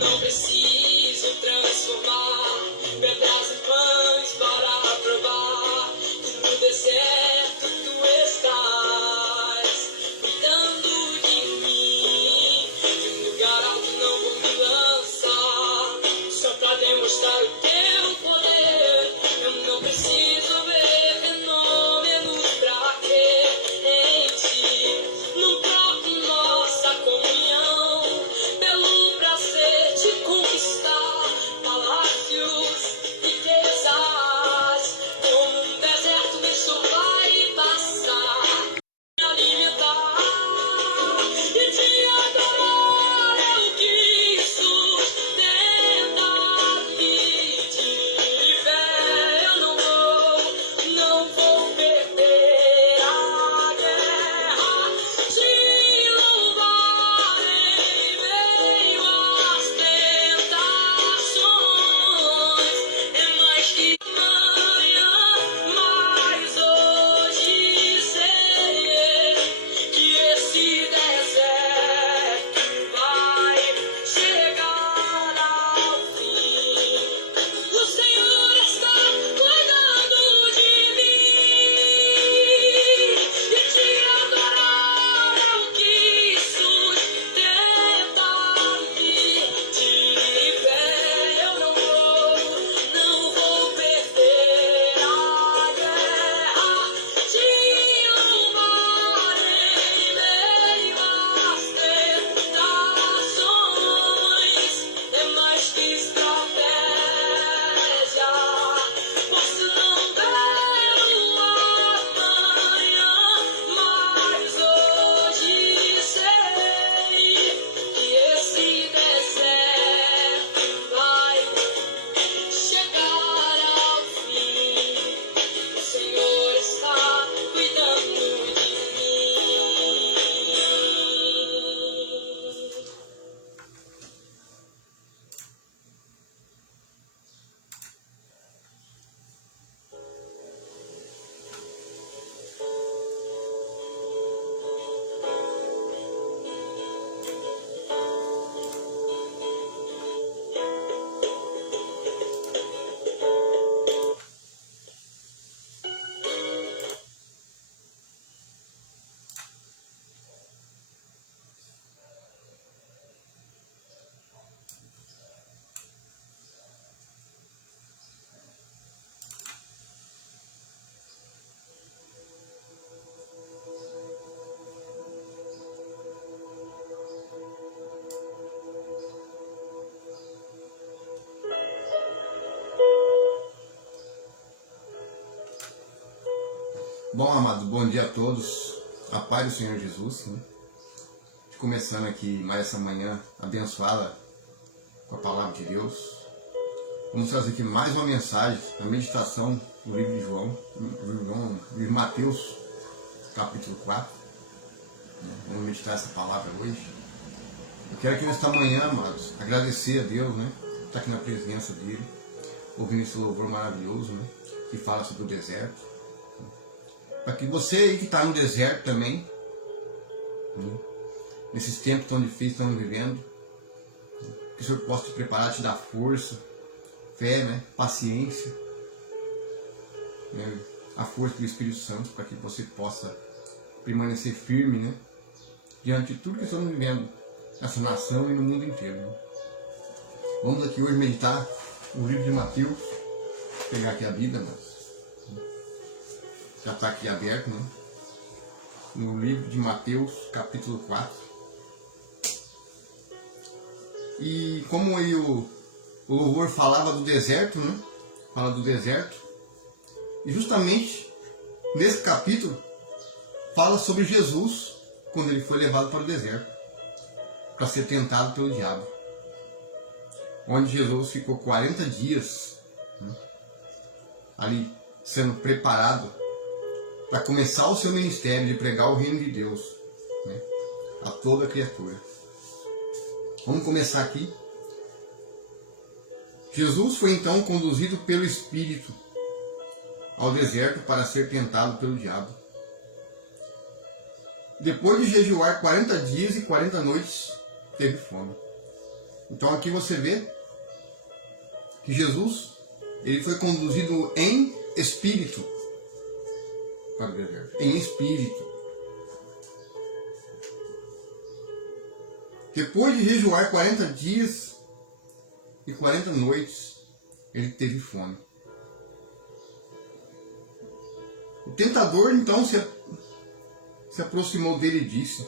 não preciso transformar pedras em pães para provar que no deserto tu estás cuidando de mim. De um lugar alto não vou me lançar, só para demonstrar o teu poder. Eu não preciso ver fenômenos pra crer em ti. Não troco nossa comunhão pelo prazer de conquistar palácios, riquezas. Como um deserto isso vai passar. Me alimentar e te adorar é o que sustenta a vida. Eu não vou perder a guerra. Te louvarei meio às tentações. É mais que amanhã, mas hoje sei que esse deserto vai chegar ao fim. O Senhor está cuidando de mim e te adorar é o que sustenta a vida. De pé eu não vou perder a guerra. Te louvarei meio às tentações. É mais que estratégia. Posso não ver amanhã, mas hoje sei que esse deserto vai chegar ao fim. O Senhor está cuidando de mim. Bom, amados, bom dia a todos. A paz do Senhor Jesus, né? Começando aqui mais essa manhã abençoada com a palavra de Deus. Vamos trazer aqui mais uma mensagem, a meditação do livro de João, livro de Mateus, capítulo 4. Vamos meditar essa palavra hoje. Eu quero aqui nesta manhã, amados, agradecer a Deus, né? Estar aqui na presença dele, ouvindo esse louvor maravilhoso, né? Que fala sobre o deserto. Para que você aí que está no deserto também, nesses tempos tão difíceis que estamos vivendo, que o Senhor possa te preparar, te dar força, fé, né? Paciência, né? A força do Espírito Santo, para que você possa permanecer firme, né? Diante de tudo que estamos vivendo nessa nação e no mundo inteiro, né? Vamos aqui hoje meditar o livro de Mateus. Vou pegar aqui a Bíblia, mas já está aqui aberto, né? No livro de Mateus, capítulo 4. E como aí o louvor falava do deserto, né? Fala do deserto. E justamente nesse capítulo fala sobre Jesus quando ele foi levado para o deserto para ser tentado pelo diabo. Onde Jesus ficou 40 dias, né? Ali sendo preparado para começar o seu ministério de pregar o reino de Deus, né, a toda criatura. Vamos começar aqui. Jesus foi então conduzido pelo Espírito ao deserto para ser tentado pelo diabo. Depois de jejuar 40 dias e 40 noites, teve fome. Então aqui você vê que Jesus, ele foi conduzido em espírito para o deserto. Em espírito. Depois de jejuar 40 dias e 40 noites, ele teve fome. O tentador então se aproximou dele e disse: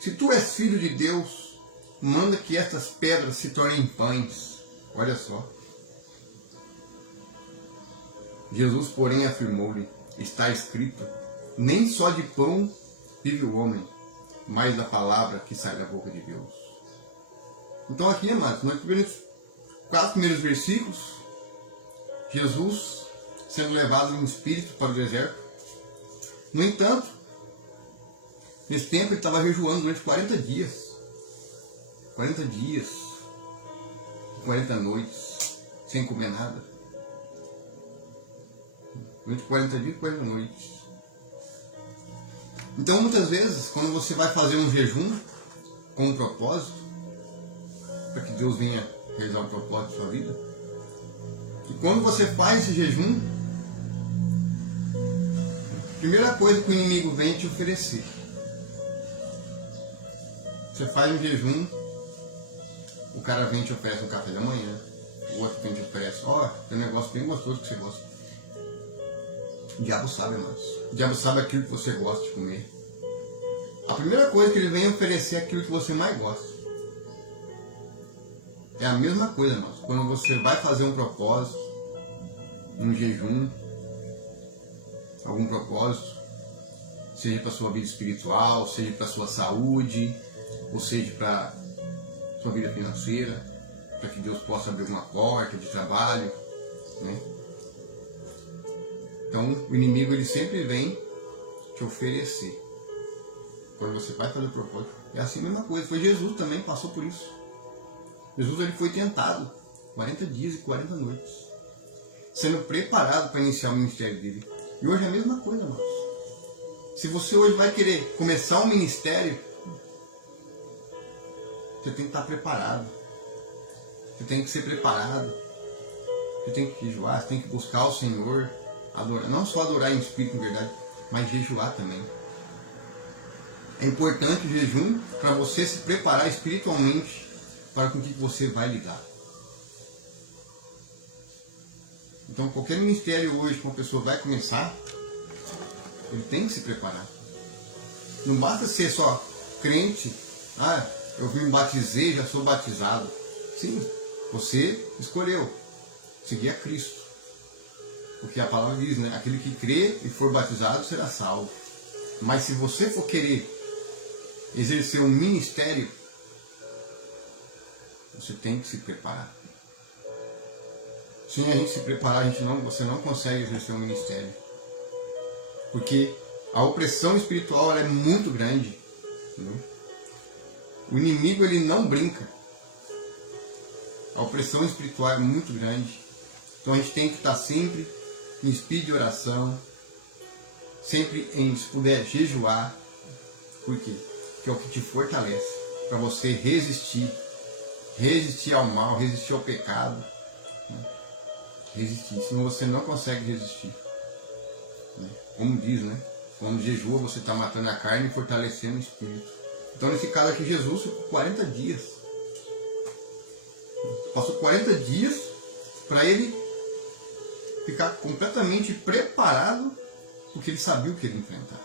se tu és filho de Deus, manda que estas pedras se tornem pães. Olha só. Jesus, porém, afirmou-lhe: está escrito, nem só de pão vive o homem, mas da palavra que sai da boca de Deus. Então aqui, amados, nós tivemos 4 primeiros versículos, Jesus sendo levado em espírito para o deserto. No entanto, nesse tempo ele estava jejuando durante 40 dias. 40 dias, 40 noites, sem comer nada. Durante 40 dias e 40 noites. Então, muitas vezes, quando você vai fazer um jejum com um propósito, para que Deus venha realizar o propósito da sua vida, e quando você faz esse jejum, a primeira coisa que o inimigo vem te oferecer. Você faz um jejum, o cara vem e te oferece um café da manhã, o outro vem e te oferece, tem um negócio bem gostoso que você gosta. O diabo sabe, amados. O diabo sabe aquilo que você gosta de comer. A primeira coisa que ele vem oferecer é aquilo que você mais gosta. É a mesma coisa, amados. Quando você vai fazer um propósito, um jejum, algum propósito, seja para a sua vida espiritual, seja para a sua saúde, ou seja para a sua vida financeira, para que Deus possa abrir uma porta de trabalho, né? Então, o inimigo ele sempre vem te oferecer. Quando você vai fazer o propósito, é assim a mesma coisa. Foi Jesus também, passou por isso. Jesus ele foi tentado 40 dias e 40 noites, sendo preparado para iniciar o ministério dele. E hoje é a mesma coisa, amados. Se você hoje vai querer começar um ministério, você tem que estar preparado. Você tem que ser preparado. Você tem que jejuar, você tem que buscar o Senhor. Adorar, não só adorar em espírito, em verdade, mas jejuar também. É importante o jejum para você se preparar espiritualmente para com o que você vai lidar. Então, qualquer ministério hoje que uma pessoa vai começar, ele tem que se preparar. Não basta ser só crente, eu me batizei, já sou batizado. Sim, você escolheu seguir a Cristo. Porque a palavra diz, né? Aquele que crê e for batizado será salvo. Mas se você for querer exercer um ministério, você tem que se preparar. Sem a gente se preparar, você não consegue exercer um ministério. Porque a opressão espiritual ela é muito grande. Né? O inimigo ele não brinca. A opressão espiritual é muito grande. Então a gente tem que estar sempre em espírito de oração, sempre se puder jejuar. Por quê? Porque é o que te fortalece para você resistir ao mal, resistir ao pecado, né? Resistir, senão você não consegue resistir, né? Como diz, né? Quando jejua você está matando a carne e fortalecendo o espírito. Então nesse caso aqui Jesus ficou 40 dias, passou 40 dias para ele ficar completamente preparado, porque ele sabia o que ele ia enfrentar.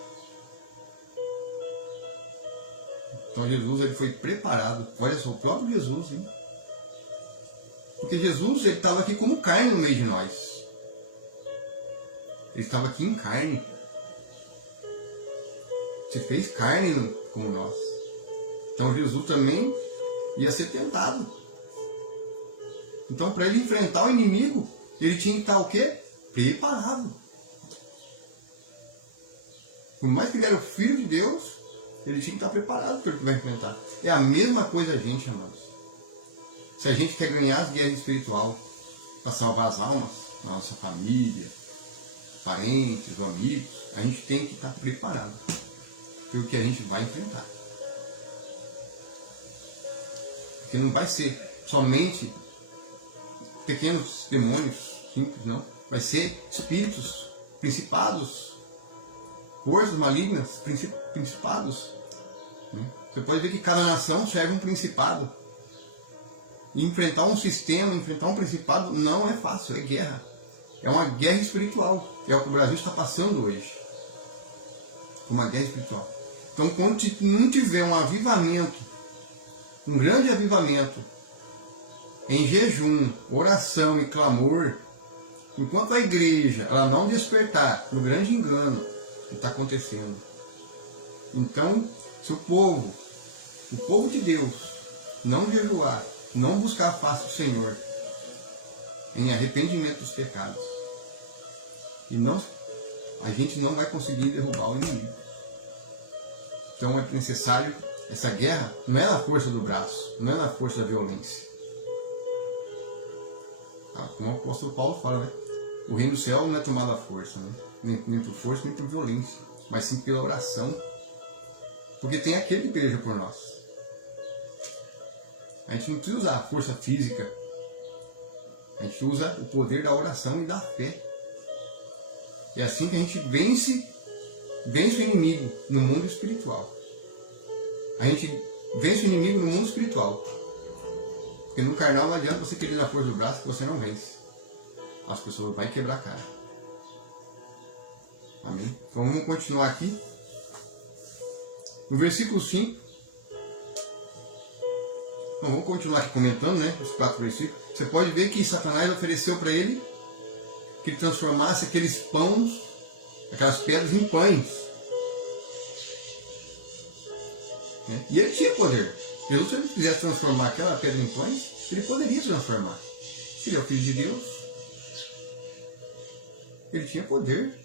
Então Jesus ele foi preparado. Olha só, o próprio Jesus, hein? Porque Jesus ele estava aqui como carne no meio de nós. Ele estava aqui em carne. Se fez carne como nós. Então Jesus também ia ser tentado. Então para ele enfrentar o inimigo, ele tinha que estar o quê? Preparado. Por mais que ele era o Filho de Deus, ele tinha que estar preparado para o que vai enfrentar. É a mesma coisa a gente, amados. Se a gente quer ganhar as guerras espirituais para salvar as almas, na nossa família, parentes, amigos, a gente tem que estar preparado para o que a gente vai enfrentar. Porque não vai ser somente pequenos demônios simples, não. Vai ser espíritos, principados, forças malignas, principados. Né? Você pode ver que cada nação serve um principado. E enfrentar um sistema, enfrentar um principado não é fácil, é guerra. É uma guerra espiritual. É o que o Brasil está passando hoje. Uma guerra espiritual. Então, quando não tiver um avivamento, um grande avivamento, em jejum, oração e clamor, enquanto a igreja ela não despertar no grande engano que está acontecendo. Então, se o povo de Deus, não jejuar, não buscar a face do Senhor, em arrependimento dos pecados, a gente não vai conseguir derrubar o inimigo. Então é necessário, essa guerra não é na força do braço, não é na força da violência. Como o apóstolo Paulo fala, né? O reino do céu não é tomado à força, né? Nem por força, nem por violência, mas sim pela oração. Porque tem aquele que peleja por nós. A gente não precisa usar a força física. A gente usa o poder da oração e da fé. É assim que a gente vence o inimigo no mundo espiritual. A gente vence o inimigo no mundo espiritual. Porque no carnal não adianta você querer na força do braço que você não vence. As pessoas vão quebrar a cara. Amém? Então vamos continuar aqui. No versículo 5. Então, vamos continuar aqui comentando, né? Os 4 versículos. Você pode ver que Satanás ofereceu para ele que ele transformasse aqueles pães, aquelas pedras em pães. Né? E ele tinha poder. Jesus, se ele quisesse transformar aquela pedra em pães, ele poderia transformar. Ele é o Filho de Deus. Ele tinha poder.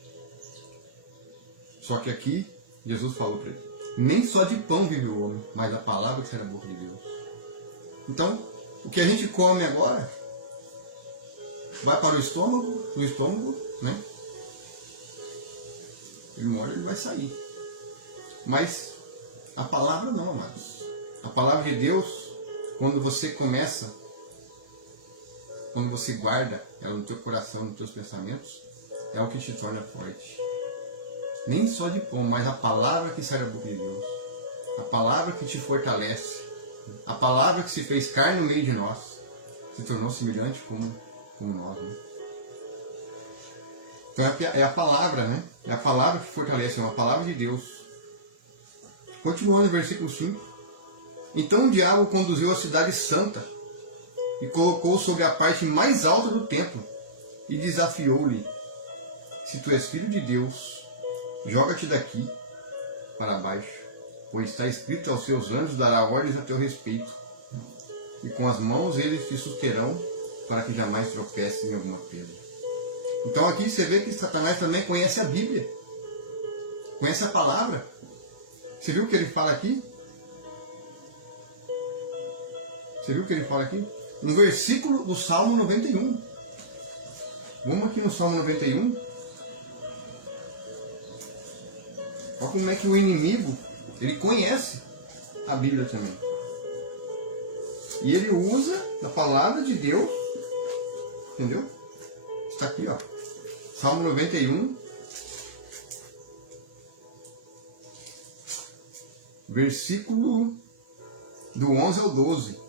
Só que aqui, Jesus falou para ele: nem só de pão vive o homem, mas da palavra que sai da boca de Deus. Então, o que a gente come agora vai para o estômago, né? Ele morre, ele vai sair. Mas a palavra não, amados. A palavra de Deus, quando você guarda ela no teu coração, nos teus pensamentos, é o que te torna forte. Nem só de pão, mas a palavra que sai da boca de Deus. A palavra que te fortalece. A palavra que se fez carne no meio de nós. Se tornou semelhante como nós. Né? Então é a palavra, né? É a palavra que fortalece, é uma palavra de Deus. Continuando no versículo 5. Então o diabo conduziu a cidade santa e colocou sobre a parte mais alta do templo e desafiou-lhe: se tu és filho de Deus, joga-te daqui para baixo, pois está escrito: aos seus anjos dará ordens a teu respeito, e com as mãos eles te susterão para que jamais tropece em alguma pedra. Então aqui você vê que Satanás também conhece a Bíblia, conhece a palavra. Você viu o que ele fala aqui? Um versículo do Salmo 91. Vamos aqui no Salmo 91. Olha como é que o inimigo, ele conhece a Bíblia também. E ele usa a palavra de Deus, entendeu? Está aqui, ó. Salmo 91. Versículo do 11 ao 12.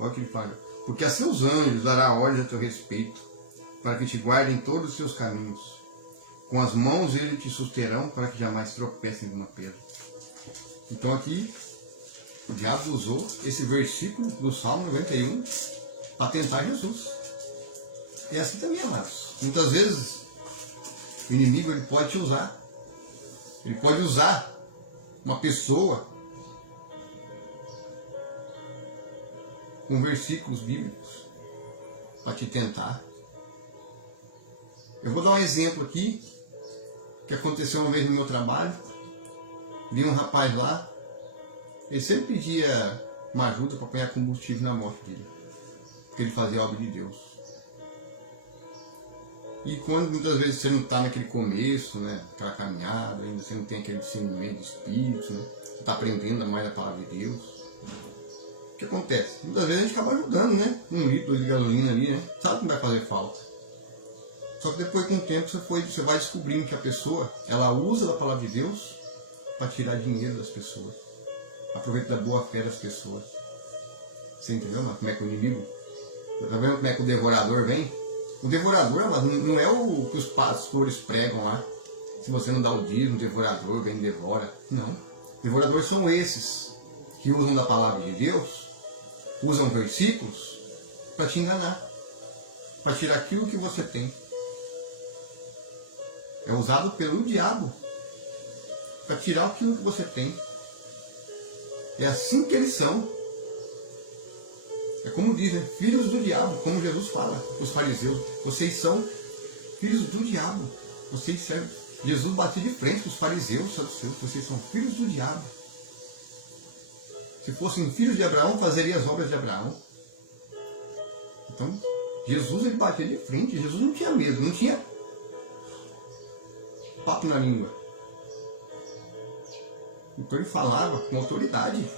Olha o que ele fala: porque a seus anjos dará ordem a teu respeito, para que te guardem em todos os teus caminhos. Com as mãos eles te susterão, para que jamais tropece em alguma pedra. Então aqui, o diabo usou esse versículo do Salmo 91 para tentar Jesus. E assim também, amados. Muitas vezes, o inimigo ele pode te usar. Ele pode usar uma pessoa com versículos bíblicos para te tentar. Eu vou dar um exemplo aqui que aconteceu uma vez no meu trabalho. Vi um rapaz lá, ele sempre pedia uma ajuda para apanhar combustível na moto dele, porque ele fazia a obra de Deus. E quando muitas vezes você não está naquele começo, né, aquela caminhada, ainda você não tem aquele discernimento de espírito, né, você está aprendendo mais a palavra de Deus, que acontece? Muitas vezes a gente acaba ajudando, né? 1 litro de gasolina ali, né? Sabe que não vai fazer falta. Só que depois, com o tempo, você vai descobrindo que a pessoa, ela usa a palavra de Deus para tirar dinheiro das pessoas. Aproveita da boa fé das pessoas. Você entendeu, mano? Como é que o inimigo... Tá vendo como é que o devorador vem? O devorador, mano, não é o que os pastores pregam lá. Se você não dá o dízimo, o devorador vem e devora. Não. Devoradores são esses que usam da palavra de Deus, usam versículos para te enganar, para tirar aquilo que você tem. É usado pelo diabo para tirar aquilo que você tem. É assim que eles são. É como dizem, filhos do diabo, como Jesus fala, os fariseus. Vocês são filhos do diabo. Vocês servem. Jesus bateu de frente com os fariseus, saduceus. Vocês são filhos do diabo. Se fossem filhos de Abraão, fazeriam as obras de Abraão. Então, Jesus ele batia de frente. Jesus não tinha medo, não tinha papo na língua. Então ele falava com autoridade.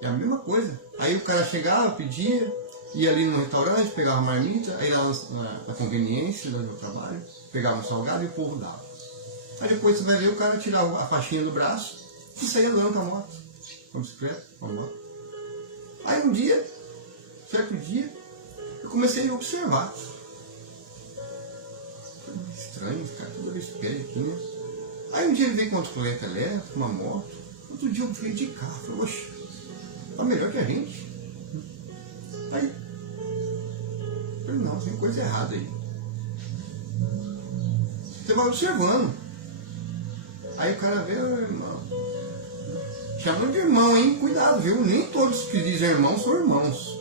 É a mesma coisa. Aí o cara chegava, pedia, ia ali no restaurante, pegava uma marmita, aí lá na conveniência do meu trabalho, pegava um salgado e o povo dava. Aí depois você vai ver o cara tirava a faixinha do braço e saía andando com a moto, com a bicicleta, com a moto. Aí um dia, certo dia, eu comecei a observar. Estranho, cara, tudo ali espelho aqui, né? Aí um dia ele veio com uma bicicleta elétrica, uma moto, outro dia eu veio de carro, eu falei, oxe, tá melhor que a gente. Aí, eu falei, não, tem coisa errada aí. Você vai observando. Aí o cara vê, irmão. Chamando de irmão, hein? Cuidado, viu? Nem todos que dizem irmão são irmãos.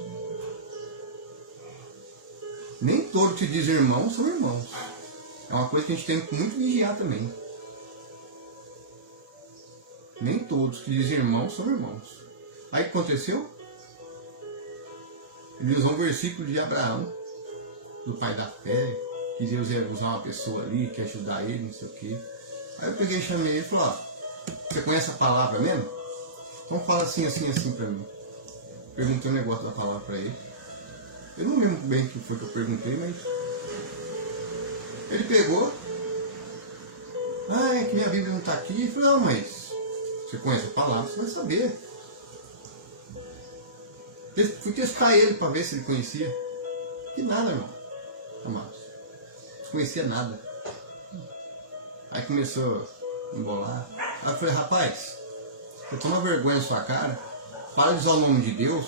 Nem todos que dizem irmão são irmãos. É uma coisa que a gente tem que muito vigiar também. Nem todos que dizem irmão são irmãos. Aí o que aconteceu? Ele usou um versículo de Abraão, do pai da fé, que Deus ia usar uma pessoa ali, que ia ajudar ele, não sei o quê. Aí eu peguei e chamei ele e falei, ó, você conhece a palavra mesmo? Então fala assim, assim, assim pra mim. Perguntei um negócio da palavra pra ele. Eu não lembro bem o que foi que eu perguntei, mas... Ele pegou. Ah, é que minha Bíblia não tá aqui. Eu falei, não, mas você conhece a palavra, você vai saber. Fui testar ele para ver se ele conhecia. Que nada, irmão. Amados. Não conhecia nada. Aí começou a embolar. Aí eu falei, rapaz, você toma vergonha na sua cara, para de usar o nome de Deus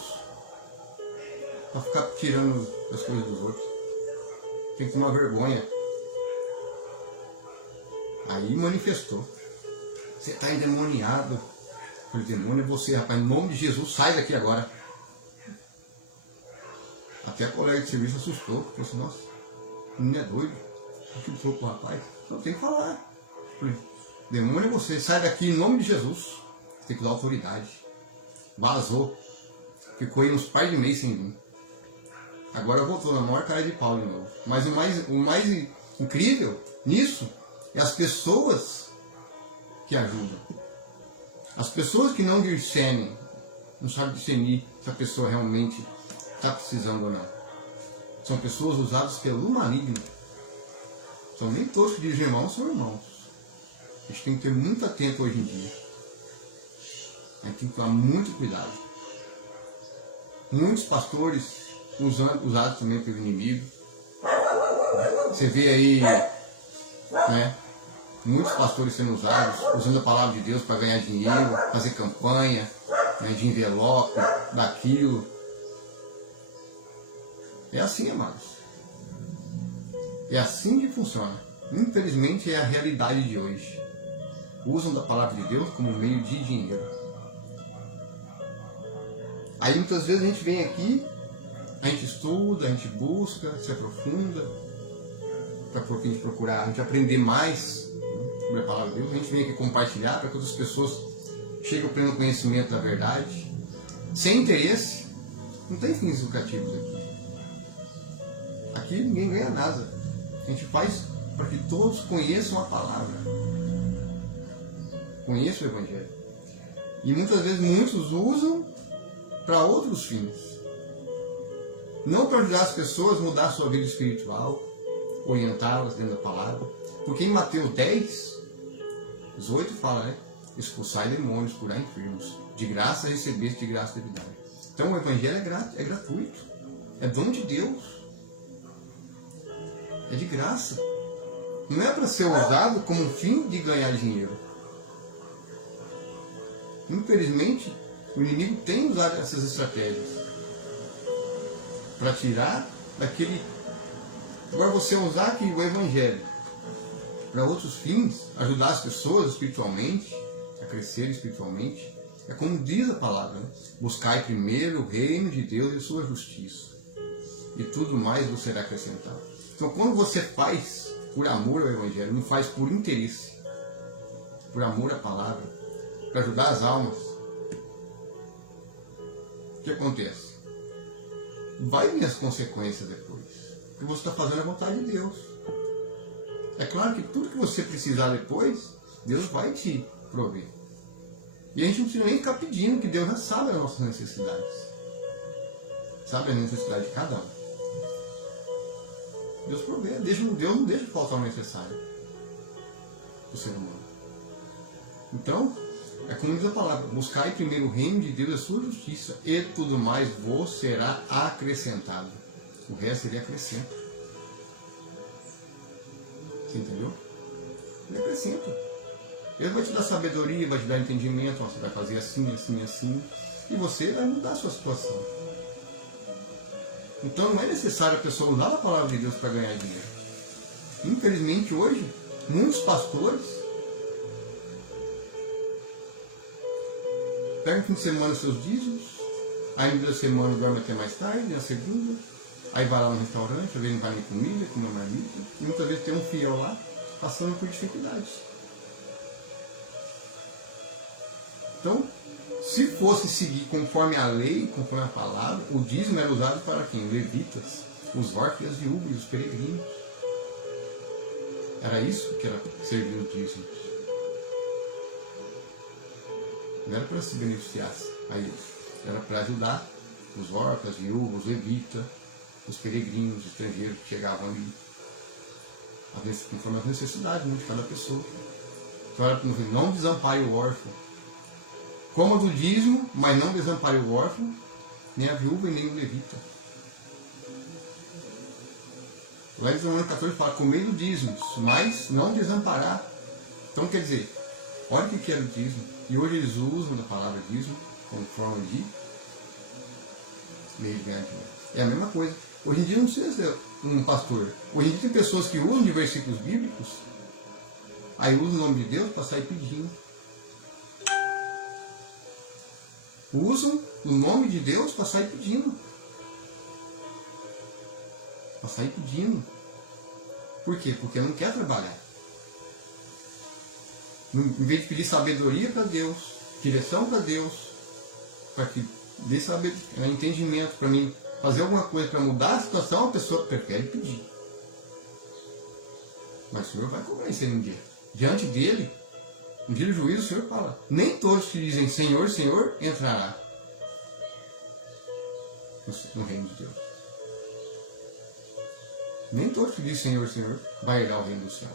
para ficar tirando as coisas dos outros. Tem que tomar vergonha. Aí manifestou. Você está endemoniado. Eu falei, demônio é você, rapaz. Em nome de Jesus, sai daqui agora. Até a colega de serviço assustou. Falou assim, nossa, o menino é doido. O que falou pro rapaz? Eu tenho que falar. Eu falei, demônio é você, sai daqui em nome de Jesus. Você tem que dar autoridade. Vazou. Ficou aí uns par de mês sem vir. Agora voltou na maior cara de pau de novo. Mas o mais incrível nisso é as pessoas que ajudam. As pessoas que não discernem, não sabem discernir se a pessoa realmente está precisando ou não. São pessoas usadas pelo maligno. São nem todos que dizem irmãos são irmãos. A gente tem que ter muito atento hoje em dia. A gente tem que tomar muito cuidado. Muitos pastores usados também pelo inimigo. Você vê aí, né? Muitos pastores sendo usados, usando a palavra de Deus para ganhar dinheiro, fazer campanha, né, de envelope, daquilo. É assim, amados. É assim que funciona. Infelizmente é a realidade de hoje. Usam da palavra de Deus como meio de dinheiro. Aí muitas vezes a gente vem aqui, a gente estuda, a gente busca, se aprofunda, para a gente procurar, a gente aprender mais sobre a palavra de Deus. A gente vem aqui compartilhar para que outras pessoas cheguem ao pleno conhecimento da verdade. Sem interesse, não tem fins lucrativos aqui. Aqui ninguém ganha nada. A gente faz para que todos conheçam a palavra. Conheçam o Evangelho. E muitas vezes muitos usam para outros fins. Não para ajudar as pessoas a mudar a sua vida espiritual, orientá-las dentro da palavra. Porque em Mateus 10, 18 fala, né? Expulsai demônios, curar enfermos. De graça recebeste, de graça deve dar. Então o Evangelho é gratuito. É dom de Deus. É de graça. Não é para ser usado como um fim de ganhar dinheiro. Infelizmente, o inimigo tem usado essas estratégias para tirar daquele. Agora você usar aqui o Evangelho para outros fins, ajudar as pessoas espiritualmente, a crescer espiritualmente, é como diz a palavra, né? Buscai primeiro o reino de Deus e a sua justiça, e tudo mais vos será acrescentado. Então, quando você faz por amor ao Evangelho, não faz por interesse, por amor à palavra, para ajudar as almas, o que acontece? Vai vir as consequências depois, porque você está fazendo a vontade de Deus. É claro que tudo que você precisar depois, Deus vai te prover. E a gente não precisa nem ficar pedindo, que Deus já sabe as nossas necessidades. Sabe a necessidade de cada um. Deus provê. Deus não deixa faltar o necessário para o ser humano. Então, é como diz a palavra: buscai primeiro o reino de Deus e a sua justiça, e tudo mais vos será acrescentado. O resto ele acrescenta. Você entendeu? Ele acrescenta. Ele vai te dar sabedoria, vai te dar entendimento, você vai fazer assim, assim, assim, e você vai mudar a sua situação. Então não é necessário a pessoa usar a palavra de Deus para ganhar dinheiro. Infelizmente hoje, muitos pastores pegam no fim de semana os seus dízimos, aí no dia da semana dorme até mais tarde, na segunda, aí vai lá no restaurante, às vezes não vai nem comida, come uma marmita, e muitas vezes tem um fiel lá passando por dificuldades. Então, se fosse seguir conforme a lei, conforme a palavra, o dízimo era usado para quem? Levitas, os órfãos, as viúvas, os peregrinos. Era isso que era servir o dízimo. Não era para se beneficiar a eles. Era para ajudar os órfãos, as viúvas, os levitas, os peregrinos, os estrangeiros que chegavam ali. Às vezes, conforme as necessidades de cada pessoa. Então era para não desampare o órfão. Coma do dízimo, mas não desampare o órfão, nem a viúva e nem o levita. Lá em Deuteronômio 14 fala: comer do dízimo, mas não desamparar. Então quer dizer, olha o que era o dízimo. E hoje eles usam a palavra dízimo como forma de meio de ganhar dinheiro. É a mesma coisa. Hoje em dia não precisa ser um pastor. Hoje em dia tem pessoas que usam de versículos bíblicos, aí usam o nome de Deus para sair pedindo. Usam o nome de Deus para sair pedindo. Para sair pedindo. Por quê? Porque não quer trabalhar. Em vez de pedir sabedoria para Deus, direção para Deus, para que dê entendimento para mim fazer alguma coisa para mudar a situação, a pessoa prefere pedir. Mas o Senhor vai cobrar isso aí um dia. Diante dele, no dia do juízo, o Senhor fala: nem todos que dizem Senhor, Senhor, entrará no reino de Deus. Nem todos que dizem Senhor, Senhor, vai herdar o reino do céu.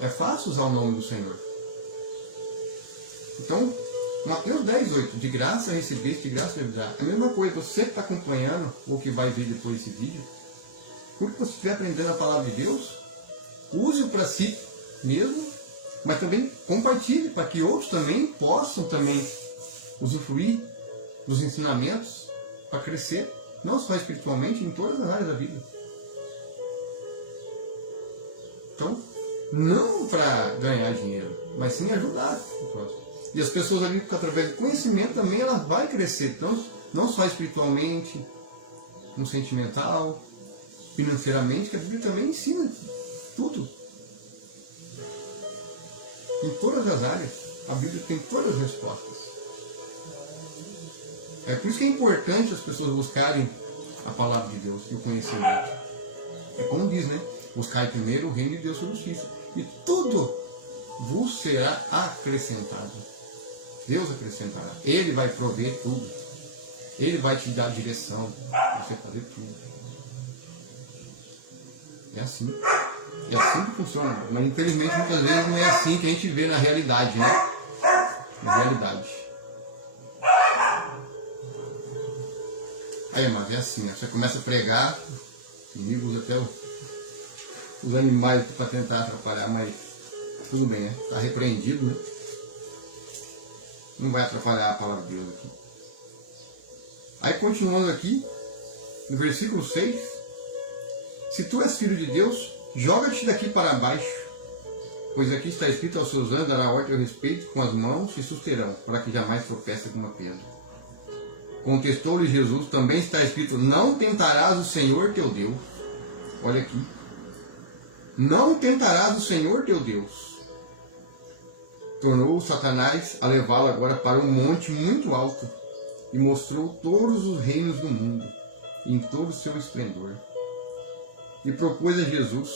É fácil usar o nome do Senhor. Então, Mateus 10, 8, de graça recebeste, de graça deve dar. É a mesma coisa, você que está acompanhando, ou que vai ver depois desse vídeo, tudo que você estiver aprendendo a palavra de Deus, use-o para si mesmo, mas também compartilhe para que outros também possam também usufruir dos ensinamentos para crescer, não só espiritualmente, em todas as áreas da vida. Então, não para ganhar dinheiro, mas sim ajudar o próximo. E as pessoas ali, através do conhecimento também, elas vão crescer, então, não só espiritualmente, no sentimental, financeiramente, que a Bíblia também ensina tudo. Em todas as áreas, a Bíblia tem todas as respostas. É por isso que é importante as pessoas buscarem a palavra de Deus e o conhecimento. É como diz, né? Buscai primeiro o reino de Deus e a justiça, e tudo vos será acrescentado. Deus acrescentará. Ele vai prover tudo. Ele vai te dar a direção para você fazer tudo. É assim. É assim que funciona. Mas infelizmente muitas vezes não é assim que a gente vê na realidade, né? Na realidade. Aí, mas é assim, né? Você começa a pregar, inimigos até os animais para tentar atrapalhar, mas tudo bem, né? Está repreendido, né? Não vai atrapalhar a palavra de Deus aqui. Aí continuando aqui, no versículo 6, se tu és filho de Deus, joga-te daqui para baixo, pois aqui está escrito: aos seus anjos dará ordem ao respeito, com as mãos se susterão, para que jamais tropece com uma pedra. Contestou-lhe Jesus: também está escrito: não tentarás o Senhor teu Deus. Olha aqui. Não tentarás o Senhor teu Deus. Tornou Satanás a levá-lo agora para um monte muito alto e mostrou todos os reinos do mundo em todo o seu esplendor. E propôs a Jesus: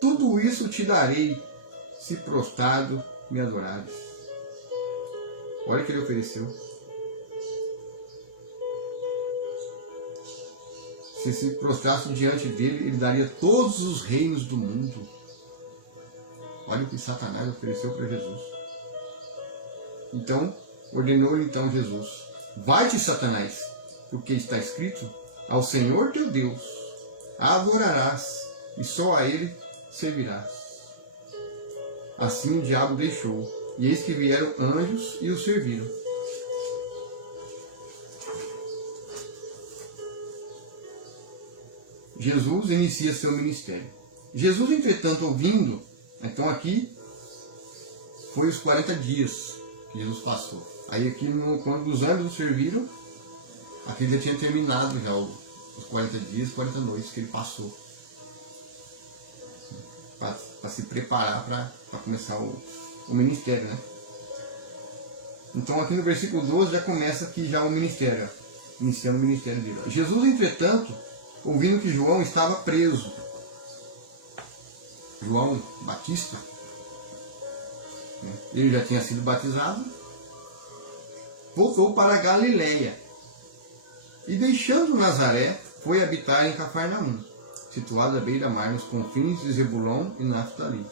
tudo isso te darei, se prostrado me adorares. Olha o que ele ofereceu. Se prostrasse diante dele, ele daria todos os reinos do mundo. Olha o que Satanás ofereceu para Jesus. Então, ordenou-lhe então Jesus: vai-te, Satanás, porque está escrito: ao Senhor teu Deus adorarás, e só a ele servirás. Assim o diabo deixou, e eis que vieram anjos e o serviram. Jesus inicia seu ministério. Jesus, entretanto, ouvindo, então aqui foi os 40 dias que Jesus passou. Aí aqui, quando os anjos o serviram, aqui já tinha terminado já os 40 dias, 40 noites que ele passou. Para se preparar para começar o ministério, né? Então aqui no versículo 12 já começa aqui já o ministério, iniciando o ministério dele. Jesus, entretanto, ouvindo que João estava preso, João Batista, né? Ele já tinha sido batizado, voltou para a Galileia e, deixando Nazaré, foi habitar em Cafarnaum, situado à beira-mar, nos confins de Zebulon e Naftali.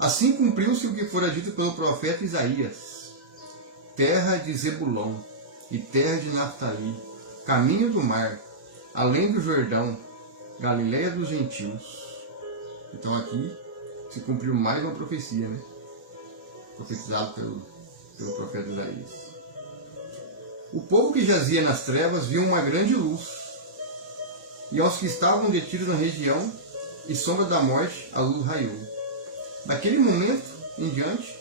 Assim cumpriu-se o que fora dito pelo profeta Isaías: terra de Zebulon e terra de Naftali, caminho do mar, além do Jordão, Galileia dos gentios. Então aqui se cumpriu mais uma profecia, né? Profetizado pelo profeta Isaías. O povo que jazia nas trevas viu uma grande luz, e aos que estavam detidos na região e sombra da morte, a luz raiou. Daquele momento em diante,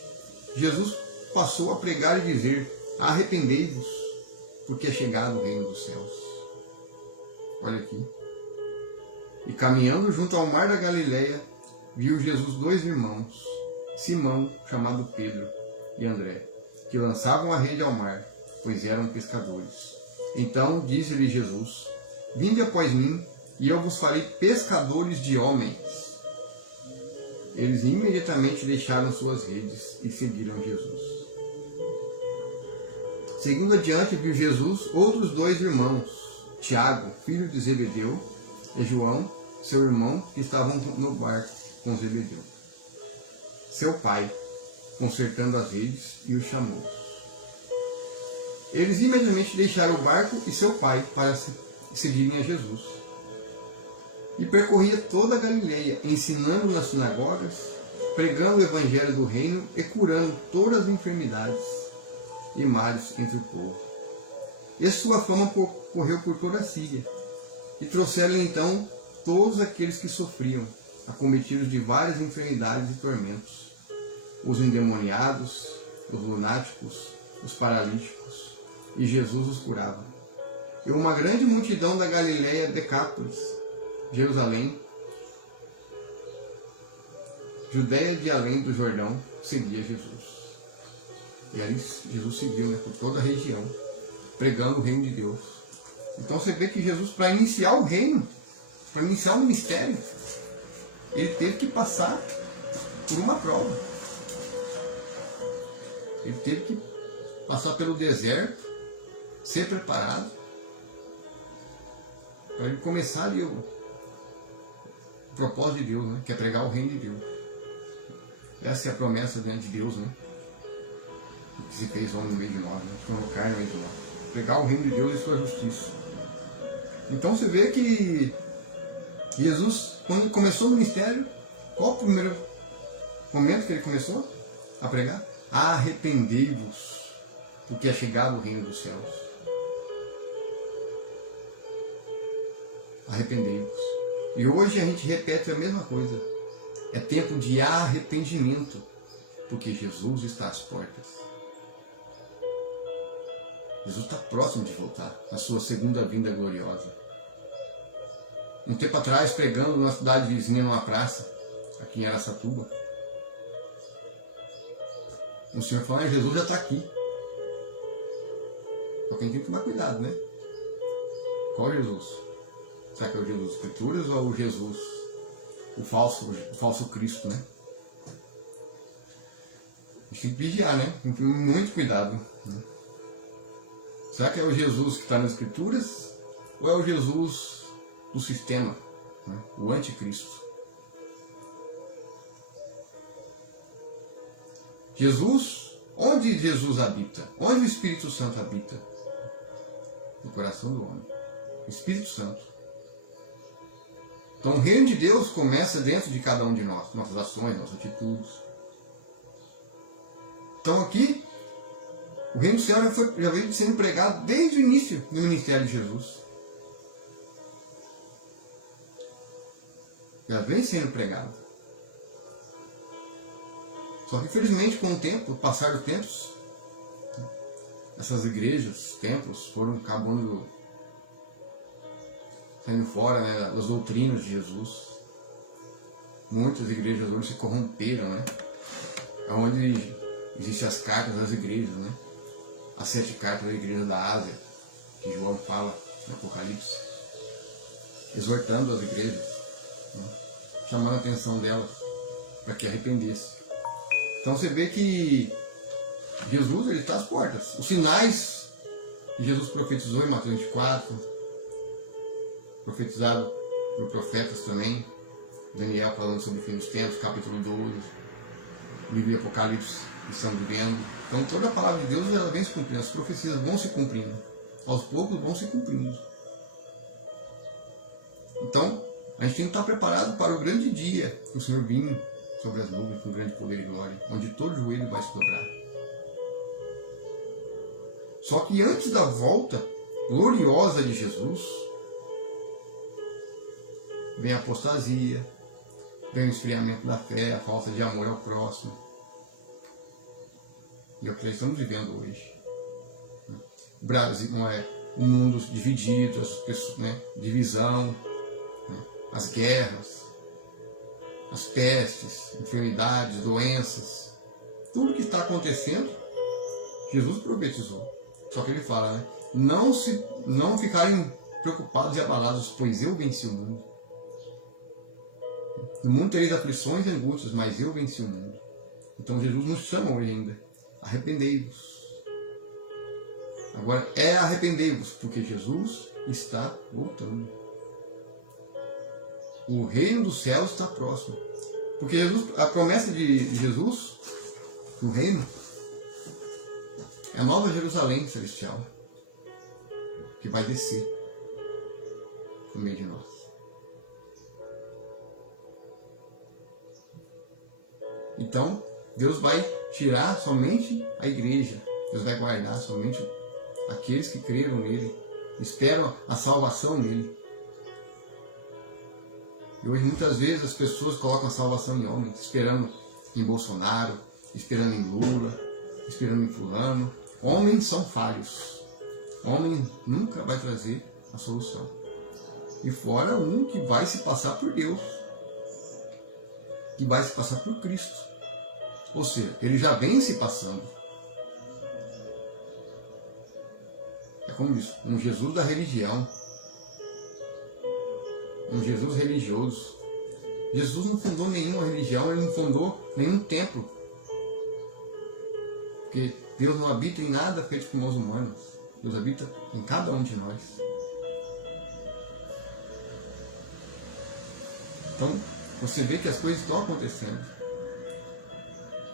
Jesus passou a pregar e dizer: arrependei-vos, porque é chegado o reino dos céus. Olha aqui. E caminhando junto ao mar da Galileia, viu Jesus dois irmãos, Simão, chamado Pedro, e André, que lançavam a rede ao mar, pois eram pescadores. Então disse-lhe Jesus: vinde após mim, e eu vos farei pescadores de homens. Eles imediatamente deixaram suas redes e seguiram Jesus. Seguindo adiante, viu Jesus outros dois irmãos, Tiago, filho de Zebedeu, e João, seu irmão, que estavam no barco com Zebedeu, seu pai, consertando as redes, e os chamou. Eles imediatamente deixaram o barco e seu pai para seguirem a Jesus. E percorria toda a Galileia, ensinando nas sinagogas, pregando o evangelho do reino e curando todas as enfermidades e males entre o povo. E sua fama correu por toda a Síria. E trouxeram então todos aqueles que sofriam, acometidos de várias enfermidades e tormentos, os endemoniados, os lunáticos, os paralíticos, e Jesus os curava. E uma grande multidão da Galileia, Decápolis, Jerusalém, Judeia de além do Jordão, seguia Jesus. E aí Jesus seguiu, né, por toda a região, pregando o reino de Deus. Então você vê que Jesus, para iniciar o reino, para iniciar o ministério, ele teve que passar por uma prova. Ele teve que passar pelo deserto, ser preparado para ele começar ali o propósito de Deus, né? Que é pregar o reino de Deus. Essa é a promessa diante de Deus, né? Que se fez homem no meio de nós, né? Se tornou carne no meio de nós. Pregar o reino de Deus e sua justiça. Então você vê que Jesus, quando começou o ministério, qual o primeiro momento que ele começou a pregar? Arrependei-vos, porque é chegado o reino dos céus. Arrependei-vos. E hoje a gente repete a mesma coisa. É tempo de arrependimento, porque Jesus está às portas. Jesus está próximo de voltar, na sua segunda vinda gloriosa. Um tempo atrás, pregando numa cidade vizinha, numa praça, aqui em Araçatuba, o Senhor falou: Jesus já está aqui. Só que a gente tem que tomar cuidado, né? Qual Jesus? Será que é o Jesus das Escrituras ou o Jesus, o falso Cristo, né? A gente tem que vigiar, né? Tem que ter muito cuidado, né? Será que é o Jesus que está nas Escrituras ou é o Jesus do sistema, né? O anticristo? Jesus, onde Jesus habita? Onde o Espírito Santo habita? No coração do homem. O Espírito Santo. Então o reino de Deus começa dentro de cada um de nós, nossas ações, nossas atitudes. Então aqui, o reino do céu já veio sendo pregado desde o início do ministério de Jesus. Já vem sendo pregado. Só que infelizmente com o tempo, o passar dos tempos, essas igrejas, templos foram acabando saindo fora, né, das doutrinas de Jesus. Muitas igrejas hoje se corromperam, né? Onde existem as cartas das igrejas, né? As 7 cartas da igreja da Ásia, que João fala no Apocalipse, exortando as igrejas, né? Chamando a atenção delas para que arrependessem. Então você vê que Jesus, ele está às portas. Os sinais que Jesus profetizou em Mateus 24, profetizado por profetas também, Daniel falando sobre o fim dos tempos, capítulo 12, livro de Apocalipse que estamos vivendo. Então toda a palavra de Deus ela vem se cumprindo, as profecias vão se cumprindo, aos poucos vão se cumprindo. Então a gente tem que estar preparado para o grande dia que o Senhor vir sobre as nuvens com grande poder e glória, onde todo joelho vai se dobrar. Só que antes da volta gloriosa de Jesus, vem a apostasia, vem o esfriamento da fé, a falta de amor ao próximo. E é o que nós estamos vivendo hoje. O Brasil não é um mundo dividido, as pessoas, né, divisão, né, as guerras, as pestes, enfermidades, doenças, tudo que está acontecendo, Jesus profetizou. Só que ele fala, né, não ficarem preocupados e abalados, pois eu venci o mundo. No mundo tereis aflições e angústias, mas eu venci o mundo. Então Jesus nos chama hoje ainda. Arrependei-vos. Agora é arrependei-vos, porque Jesus está voltando. O reino dos céus está próximo. Porque Jesus, a promessa de Jesus, do reino, é a nova Jerusalém celestial, que vai descer no meio de nós. Então, Deus vai tirar somente a igreja. Deus vai guardar somente aqueles que creram nele, esperam a salvação nele. E hoje muitas vezes as pessoas colocam a salvação em homens, esperando em Bolsonaro, esperando em Lula, esperando em fulano. Homens são falhos. Homem nunca vai trazer a solução. E fora um que vai se passar por Deus, que vai se passar por Cristo. Ou seja, ele já vem se passando. É como isso, um Jesus da religião. Um Jesus religioso. Jesus não fundou nenhuma religião, ele não fundou nenhum templo. Porque Deus não habita em nada feito por mãos humanas. Deus habita em cada um de nós. Então, você vê que as coisas estão acontecendo.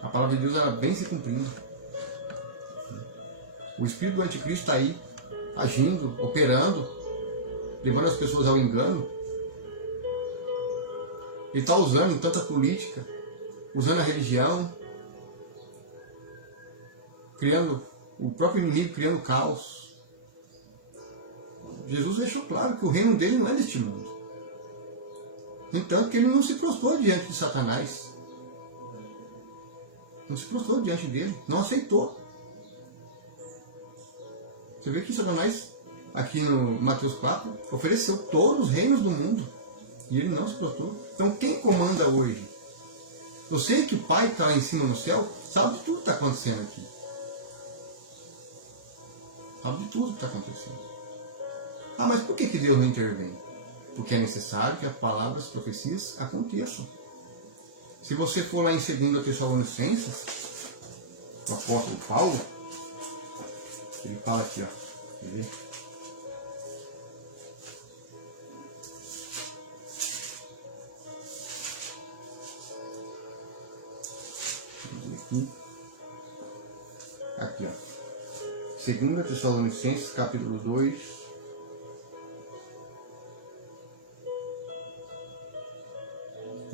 A palavra de Deus, ela vem se cumprindo. O espírito do anticristo está aí, agindo, operando, levando as pessoas ao engano. Ele está usando tanta política, usando a religião, criando o próprio inimigo, criando caos. Jesus deixou claro que o reino dele não é deste mundo. No entanto, que ele não se prostrou diante de Satanás. Não se prostrou diante dele, não aceitou. Você vê que Satanás, aqui no Mateus 4, ofereceu todos os reinos do mundo. E ele não se prostrou. Então quem comanda hoje? Eu sei que o Pai que está lá em cima no céu sabe de tudo que está acontecendo aqui. Sabe de tudo que está acontecendo. Ah, mas por que Deus não intervém? Porque é necessário que as palavras, as profecias aconteçam. Se você for lá em 2 Tessalonicenses, o apóstolo Paulo, ele fala aqui, ó. Quer ver? Aqui, ó. 2 Tessalonicenses, capítulo 2.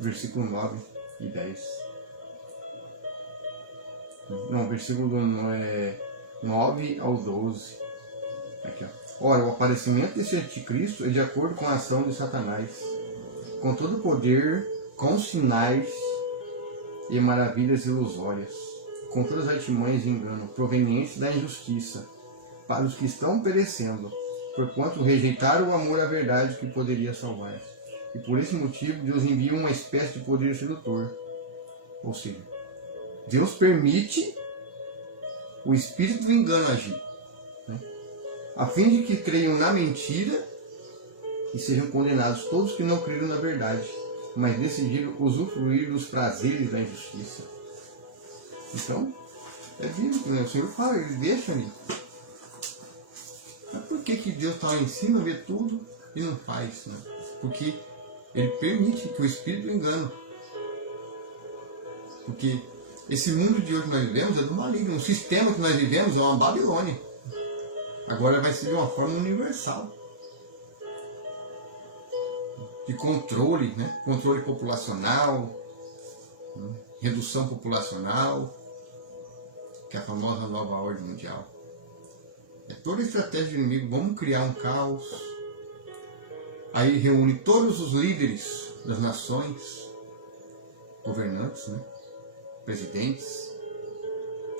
Versículo 9 e 10. Não, versículo 9 ao 12. Aqui, ó. Ora, o aparecimento desse anticristo é de acordo com a ação de Satanás, com todo o poder, com sinais e maravilhas ilusórias, com todas as artimanhas de engano, provenientes da injustiça, para os que estão perecendo, porquanto rejeitaram o amor à verdade que poderia salvar. E por esse motivo Deus envia uma espécie de poder sedutor. Ou seja, Deus permite o espírito do engano agir, né? A fim de que creiam na mentira e sejam condenados todos que não creram na verdade, mas decidiram usufruir dos prazeres da injustiça. Então, é bíblico, né? O Senhor fala, ele deixa ali. Mas por que Deus está lá em cima, vê tudo e não faz, né? Porque ele permite que o espírito do engano. Porque esse mundo de hoje que nós vivemos é do maligno. O sistema que nós vivemos é uma Babilônia. Agora vai ser de uma forma universal. De controle, né? Controle populacional, redução populacional, que é a famosa nova ordem mundial. É toda a estratégia do inimigo. Vamos criar um caos. Aí reúne todos os líderes das nações, governantes, né? Presidentes,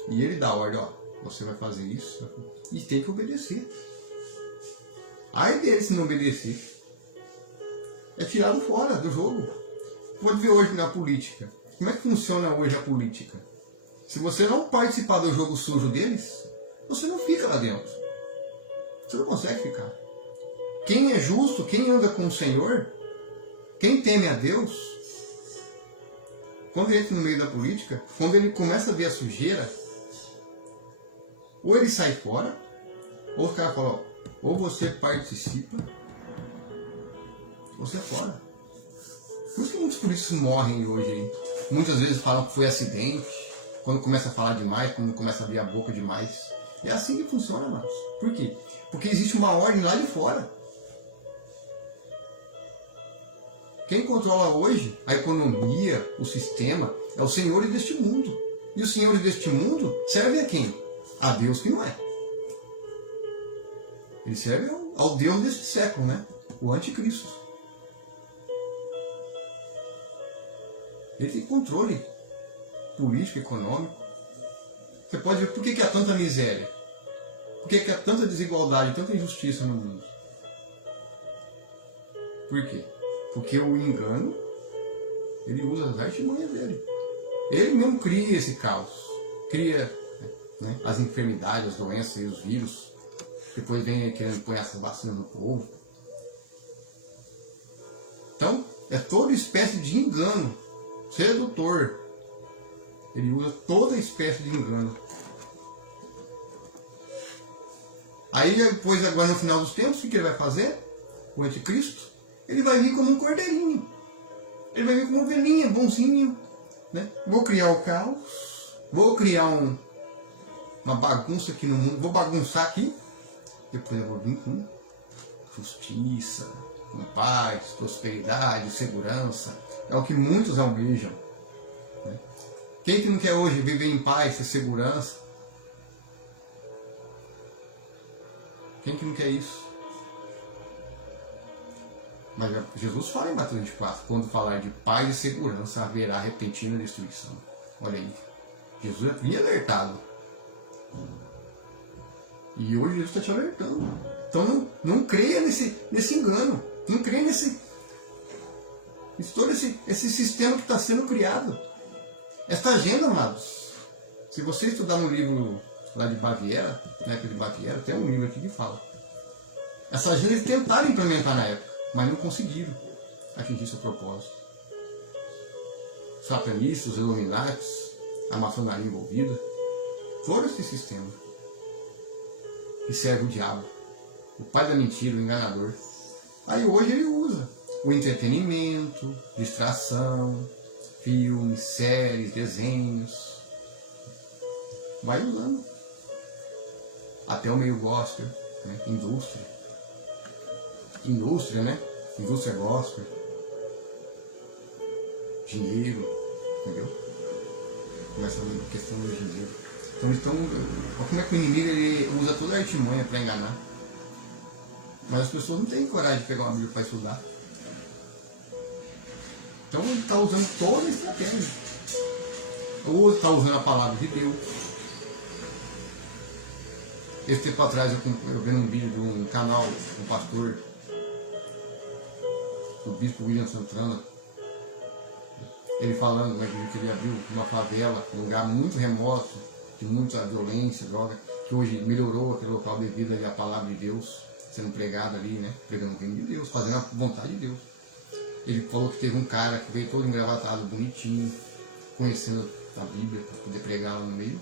e ele dá a ordem, ó, você vai fazer isso, e tem que obedecer. Ai dele se não obedecer. É tirado fora do jogo. Pode ver hoje na política. Como é que funciona hoje a política? Se você não participar do jogo sujo deles, você não fica lá dentro. Você não consegue ficar. Quem é justo, quem anda com o Senhor, quem teme a Deus, quando ele entra no meio da política, quando ele começa a ver a sujeira, ou ele sai fora, ou os caras falam, ou você participa, ou você é fora. Por isso que muitos políticos morrem hoje. Hein? Muitas vezes falam que foi acidente, quando começa a falar demais, quando começa a abrir a boca demais. É assim que funciona, amados. Por quê? Porque existe uma ordem lá de fora. Quem controla hoje a economia, o sistema, é o Senhor deste mundo. E os senhores deste mundo servem a quem? A Deus que não é. Ele serve ao Deus deste século, né? O anticristo. Ele tem controle político, econômico. Você pode ver por que há tanta miséria. Por que há tanta desigualdade, tanta injustiça no mundo. Por quê? Porque o engano, ele usa as artimanhas dele. Ele mesmo cria esse caos. Cria, né, as enfermidades, as doenças e os vírus. Depois vem querendo pôr essas vacinas no povo. Então, é toda espécie de engano. Sedutor. Ele usa toda espécie de engano. Aí depois, agora no final dos tempos, o que ele vai fazer? O anticristo, ele vai vir como um cordeirinho. Ele vai vir como uma ovelhinha, bonzinho. Né? Vou criar o caos, vou criar uma bagunça aqui no mundo, vou bagunçar aqui. Depois eu vou vir com justiça, com paz, prosperidade, segurança. É o que muitos almejam. Né? Quem que não quer hoje viver em paz, ter segurança? Quem que não quer isso? Mas Jesus fala em Mateus 24, quando falar de paz e segurança, haverá repentina destruição. Olha aí, Jesus havia alertado. E hoje Jesus está te alertando. Então não creia nesse engano. Não creia nesse todo esse sistema que está sendo criado. Esta agenda, amados. Se você estudar no livro lá de Baviera, na época de Baviera, tem um livro aqui que fala. Essa agenda eles tentaram implementar na época, mas não conseguiram atingir seu propósito. Satanistas, os Illuminatis, a maçonaria envolvida, todo esse sistema que serve o diabo, o pai da mentira, o enganador. Aí hoje ele usa o entretenimento, distração, filmes, séries, desenhos. Vai usando. Até o meio gospel, né? Indústria, né? Indústria gospel. Dinheiro, entendeu? Começa a questão do dinheiro. Então, como é que o inimigo ele usa toda a artimanha para enganar? Mas as pessoas não têm coragem de pegar uma Bíblia para estudar. Então ele está usando toda a estratégia. Ou está usando a palavra de Deus. Esse tempo atrás eu vi um vídeo de um canal, um pastor, o bispo William Santana, ele falando, né, que ele abriu uma favela, um lugar muito remoto, de muita violência, droga, que hoje melhorou aquele local devido à palavra de Deus sendo pregada ali, né, pregando o reino de Deus, fazendo a vontade de Deus. Ele falou que teve um cara que veio todo engravatado, bonitinho, conhecendo a Bíblia, para poder pregar lá no meio.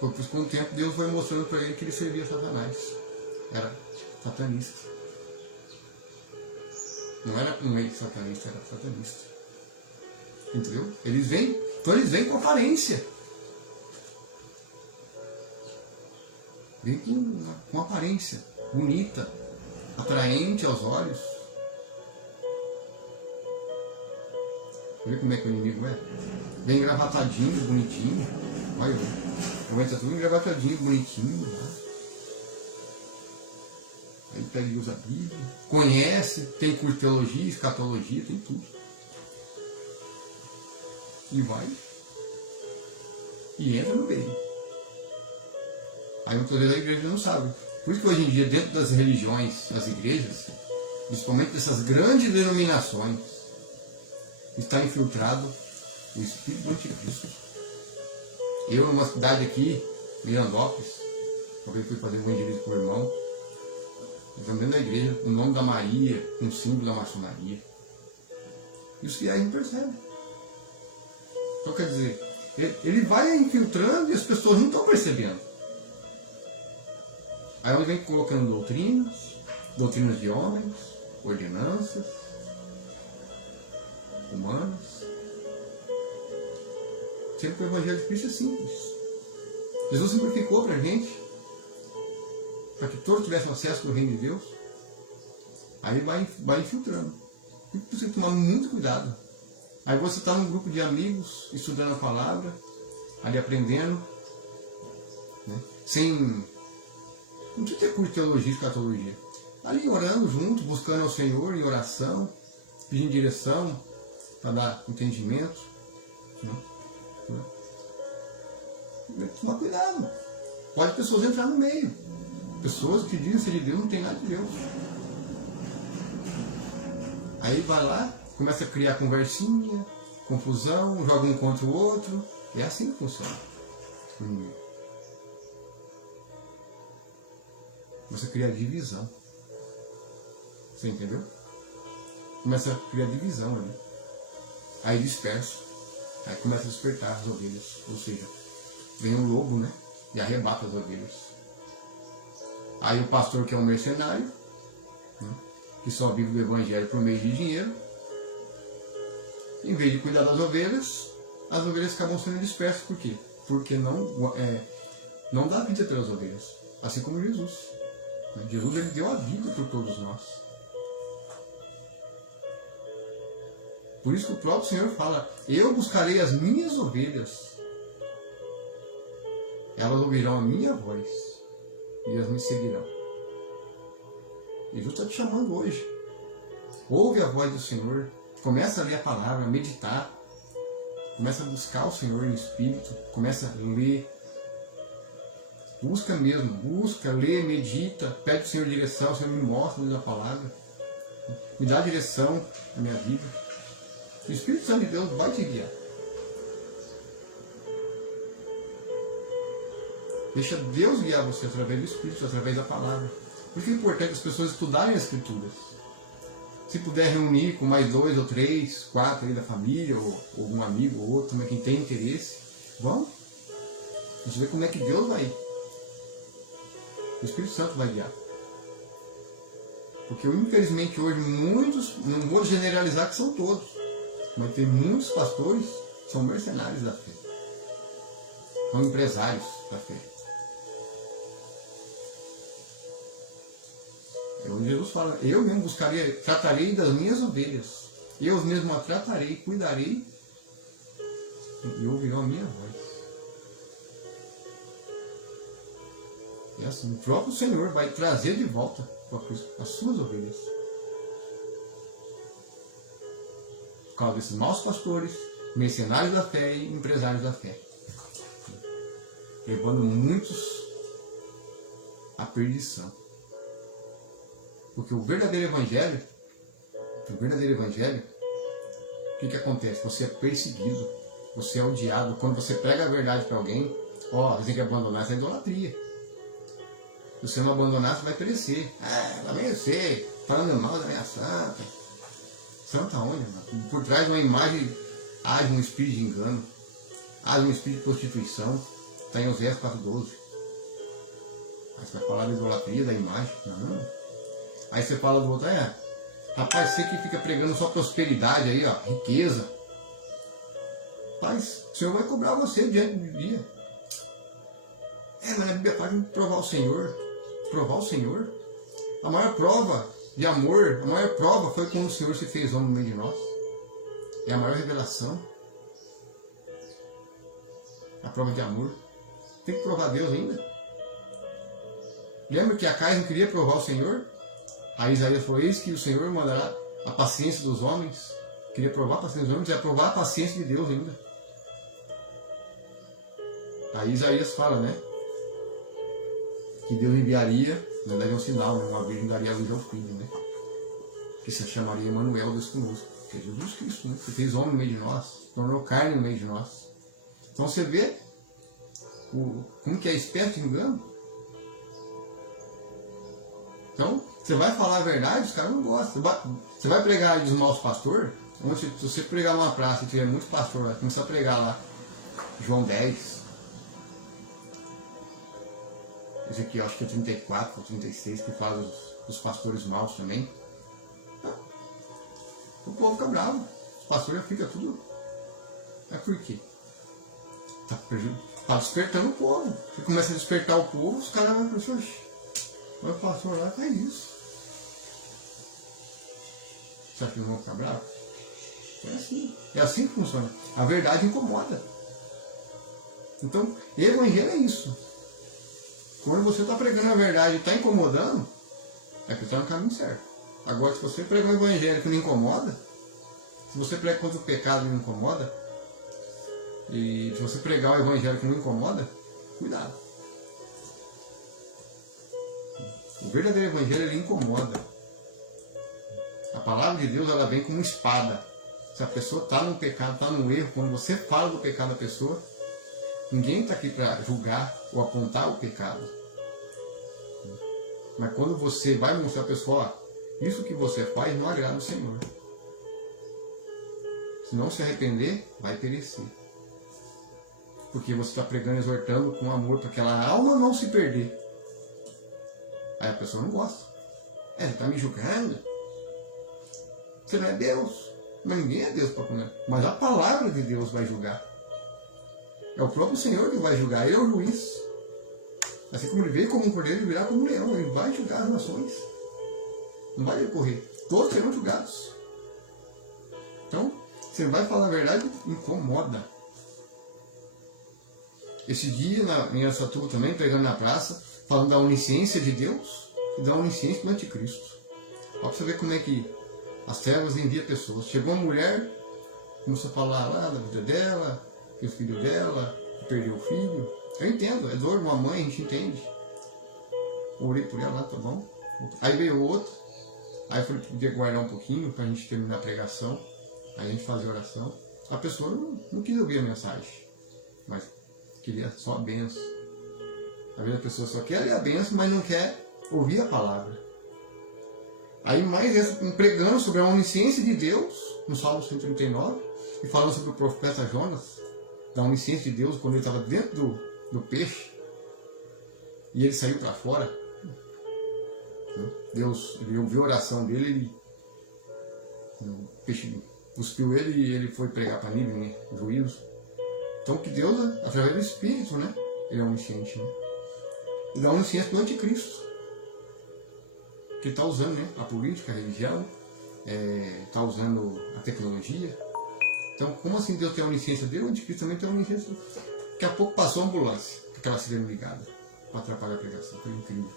Porque com o tempo Deus foi mostrando para ele que ele servia a Satanás. Era satanista. Não era um ex-satanista, era satanista. Entendeu? Então eles vêm com aparência. Vem com aparência bonita, atraente aos olhos. Vê como é que o inimigo é? Vem engravatadinho, bonitinho. Olha, começa tudo engravatadinho, bonitinho. Né? Aí pega e usa a Bíblia. Conhece, tem curso de teologia, escatologia, tem tudo. E vai. E entra no meio. Aí muitas vezes a igreja não sabe. Por isso que hoje em dia, dentro das religiões, das igrejas, principalmente dessas grandes denominações, está infiltrado o espírito do anticristo. Eu, numa cidade aqui, Mirandópolis, quando eu fui fazer um evangelismo com o irmão, estamos dentro da igreja, o nome da Maria, um símbolo da maçonaria. E os fiéis não percebem. Então, quer dizer, ele vai infiltrando e as pessoas não estão percebendo. Aí ele vem colocando doutrinas de homens, ordenanças humanas. Sempre que o Evangelho de Cristo é simples. Jesus simplificou para a gente, para que todos tivessem acesso ao reino de Deus. Aí vai infiltrando. Tem que tomar muito cuidado. Aí você está num grupo de amigos, estudando a palavra, ali aprendendo, né? Não precisa ter curso de teologia e escatologia. Ali orando junto, buscando ao Senhor em oração, pedindo direção, para dar entendimento. Né? Tomar cuidado. Pode pessoas entrar no meio. Pessoas que dizem ser de Deus, não tem nada de Deus. Aí vai lá, começa a criar conversinha, confusão, joga um contra o outro. É assim que funciona. Começa a criar divisão. Você entendeu? Começa a criar divisão ali. Aí dispersa. Aí começa a despertar as ovelhas. Ou seja, vem um lobo, né? E arrebata as ovelhas. Aí o pastor, que é um mercenário, né, que só vive do evangelho por meio de dinheiro, em vez de cuidar das ovelhas, as ovelhas acabam sendo dispersas. Por quê? Porque não dá vida pelas ovelhas. Assim como Jesus. Jesus, ele deu a vida por todos nós. Por isso que o próprio Senhor fala: eu buscarei as minhas ovelhas. Elas ouvirão a minha voz e elas me seguirão. Jesus está te chamando hoje. Ouve a voz do Senhor. Começa a ler a palavra, a meditar. Começa a buscar o Senhor em espírito. Começa a ler. Busca mesmo. Busca, lê, medita. Pede ao Senhor direção. O Senhor me mostra a palavra. Me dá direção na minha vida. O Espírito Santo de Deus vai te guiar. Deixa Deus guiar você através do Espírito, através da palavra. Por isso é importante as pessoas estudarem as Escrituras. Se puder reunir com mais 2 ou 3, 4 aí da família, ou algum amigo ou outro, quem tem interesse, vamos. A gente vê como é que Deus vai. O Espírito Santo vai guiar. Porque infelizmente hoje muitos, não vou generalizar que são todos, mas tem muitos pastores que são mercenários da fé. São empresários da fé. Jesus fala: eu mesmo tratarei das minhas ovelhas. Eu mesmo a tratarei, cuidarei e ouvirão a minha voz. E assim, o próprio Senhor vai trazer de volta as suas ovelhas. Por causa desses maus pastores, mercenários da fé e empresários da fé. Levando muitos à perdição. Porque o verdadeiro evangelho, o que acontece? Você é perseguido, você é odiado. Quando você prega a verdade para alguém, você tem que abandonar essa idolatria. Se você não abandonar, você vai perecer. Lá vem você, falando mal da minha santa. Santa onde, mano? Por trás de uma imagem age um espírito de engano, age um espírito de prostituição. Está em Oséias 4:12. Aí você vai falar da idolatria, da imagem. Não. Aí você fala do outro: rapaz, você que fica pregando só prosperidade aí, riqueza. Rapaz, o Senhor vai cobrar você diante do dia. Mas a Bíblia fala de provar o Senhor. Provar o Senhor. A maior prova de amor, a maior prova foi quando o Senhor se fez homem no meio de nós. É a maior revelação. A prova de amor. Tem que provar Deus ainda. Lembra que a Caim não queria provar o Senhor? Aí Isaías falou: eis que o Senhor mandará a paciência dos homens. Queria provar a paciência dos homens, é provar a paciência de Deus ainda. Aí Isaías fala, que Deus enviaria, na verdade é um sinal, uma virgem daria a luz ao filho, que se chamaria Emmanuel, Deus conosco, que é Jesus Cristo, que fez homem no meio de nós, tornou carne no meio de nós. Então você vê como que é esperto e engano. Então, você vai falar a verdade, os caras não gostam. Você vai pregar aí dos maus pastores, se você pregar numa praça e tiver muitos pastores lá, começar a pregar lá, João 10, esse aqui eu acho que é 34 ou 36, que fala dos pastores maus também. O povo fica bravo, os pastores ficam tudo. Mas por quê? Está despertando o povo. Você começa a despertar o povo, os caras vão pensar: mas o pastor lá faz isso. Você acha que não vão ficar bravos? É assim que funciona. A verdade incomoda. Então, evangelho é isso. Quando você está pregando a verdade e está incomodando, é que está no caminho certo. Agora, se você prega um evangelho que não incomoda, se você prega contra o pecado e não incomoda, e se você pregar o evangelho que não incomoda, cuidado. O verdadeiro evangelho, ele incomoda. A palavra de Deus, ela vem como espada. Se a pessoa está no pecado, está no erro, quando você fala do pecado da pessoa, ninguém está aqui para julgar ou apontar o pecado. Mas quando você vai mostrar a pessoa: isso que você faz não agrada o Senhor. Se não se arrepender, vai perecer. Porque você está pregando, exortando com amor para aquela alma não se perder. Aí a pessoa não gosta. Você está me julgando? Você não é Deus. Mas ninguém é Deus para comer. Mas a palavra de Deus vai julgar. É o próprio Senhor que vai julgar. Ele é o juiz. Assim como ele veio como um cordeiro, ele virá como um leão. Ele vai julgar as nações. Não vai decorrer. Todos serão julgados. Então, você vai falar a verdade, incomoda. Esse dia, em Araçatuba também, pregando na praça, falando da onisciência de Deus e da onisciência do anticristo. Ó, pra você ver como é que as trevas enviam pessoas. Chegou uma mulher, começou a falar lá da vida dela, que o filho dela perdeu o filho. Eu entendo, é dor, uma mãe, a gente entende. Orei por ela lá, tá bom. Aí veio outro, aí eu falei que podia guardar um pouquinho pra gente terminar a pregação, aí a gente fazia oração. A pessoa não quis ouvir a mensagem, mas queria só a bênção. Às vezes a pessoa só quer ler a bênção, mas não quer ouvir a palavra. Aí mais essa, pregando sobre a onisciência de Deus, no Salmo 139, e falando sobre o profeta Jonas, da onisciência de Deus, quando ele estava dentro do peixe, e ele saiu para fora. Deus, ele ouviu a oração dele, o peixe cuspiu ele e ele foi pregar para Nínive, né, o juízo. Então que Deus, através do Espírito, né, ele é onisciente, né, e da onisciência do anticristo, que está usando, né, a política, a religião, está usando a tecnologia. Então, como assim Deus tem a onisciência dele, o anticristo também tem a onisciência. Daqui a pouco passou a ambulância, com aquela sirene ligada, para atrapalhar a pregação. Foi incrível.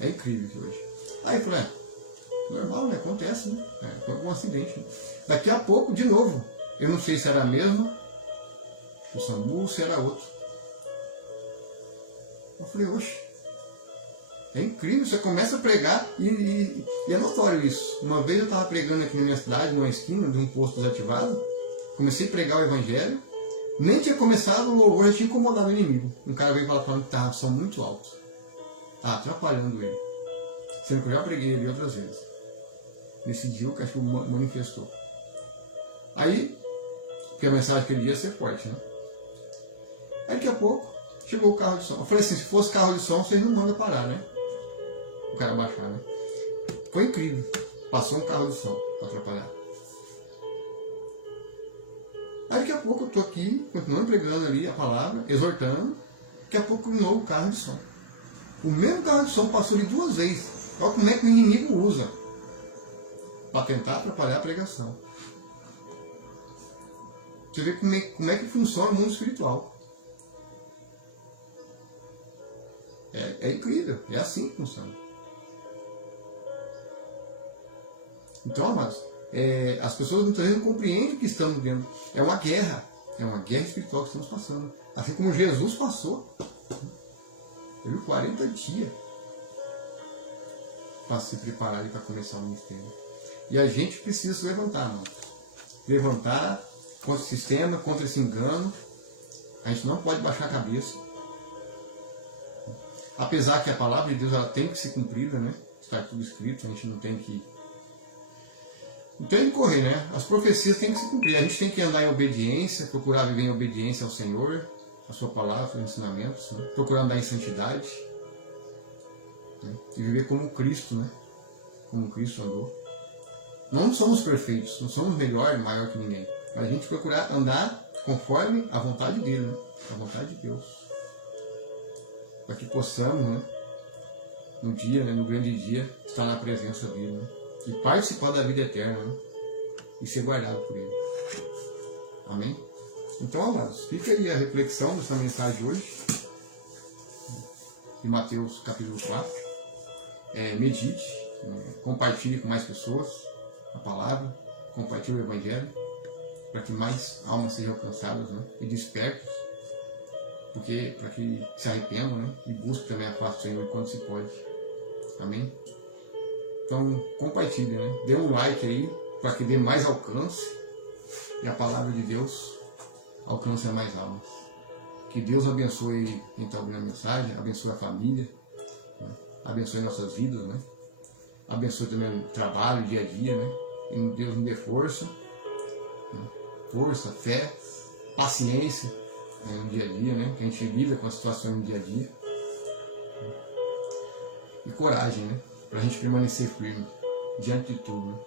É incrível isso hoje. Aí eu falei, normal, né? Acontece, né? Foi um acidente. Né? Daqui a pouco, de novo, eu não sei se era a mesma, o SAMU, ou se era outro. Eu falei, oxe, é incrível, você começa a pregar e é notório isso. Uma vez eu estava pregando aqui na minha cidade, numa esquina de um posto desativado, comecei a pregar o evangelho, nem tinha começado, o louvor já tinha incomodado o inimigo. Um cara veio falar falando que estava som muito alto. Estava atrapalhando ele. Sendo que eu já preguei ele outras vezes. Nesse dia o cachorro manifestou. Aí, porque a mensagem que ele ia ser forte, né? Aí daqui a pouco, chegou o carro de som. Eu falei assim, se fosse carro de som, vocês não mandam parar, né? O cara baixar, né? Foi incrível. Passou um carro de som para atrapalhar. Aí daqui a pouco eu estou aqui, continuando pregando ali a palavra, exortando. Daqui a pouco um novo carro de som. O mesmo carro de som passou ali 2 vezes. Olha como é que o inimigo usa para tentar atrapalhar a pregação. Você vê como é que funciona o mundo espiritual. É incrível, é assim que funciona. Então, amados, as pessoas muitas vezes não compreendem o que estamos vendo. É uma guerra espiritual que estamos passando. Assim como Jesus passou. Teve 40 dias para se preparar e para começar o ministério. E a gente precisa se levantar, mano. Levantar contra o sistema, contra esse engano. A gente não pode baixar a cabeça. Apesar que a palavra de Deus ela tem que ser cumprida, né? Está tudo escrito, a gente não tem que correr, né? As profecias têm que se cumprir. A gente tem que andar em obediência, procurar viver em obediência ao Senhor, a sua palavra, os seus ensinamentos, né? Procurar andar em santidade, né? E viver como Cristo, né? Como Cristo andou. Não somos perfeitos, não somos melhor, maior que ninguém, mas a gente procurar andar conforme a vontade dele, né? A vontade de Deus, para que possamos, né? No dia, né? No grande dia, estar na presença dele, né? E participar da vida eterna, né? E ser guardado por ele. Amém? Então, amados, fica aí a reflexão dessa mensagem de hoje, de Mateus capítulo 4. Medite, compartilhe com mais pessoas a palavra, compartilhe o evangelho, para que mais almas sejam alcançadas, né? E despertas, porque para que se arrependam, né? E busquem também a face do Senhor quando se pode. Amém? Então, compartilhe, né? Dê um like aí, para que dê mais alcance e a palavra de Deus alcance mais almas. Que Deus abençoe quem está ouvindo a mensagem, abençoe a família, né? Abençoe nossas vidas, né? Abençoe também o trabalho, o dia a dia, né? E Deus nos dê força, né? Força, fé, paciência, né? No dia a dia, né? Que a gente lida com as situações no dia a dia. e coragem, né? Para a gente permanecer firme diante de tudo, né?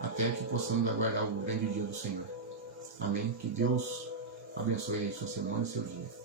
Até que possamos aguardar o grande dia do Senhor. Amém? Que Deus abençoe aí sua semana e seu dia.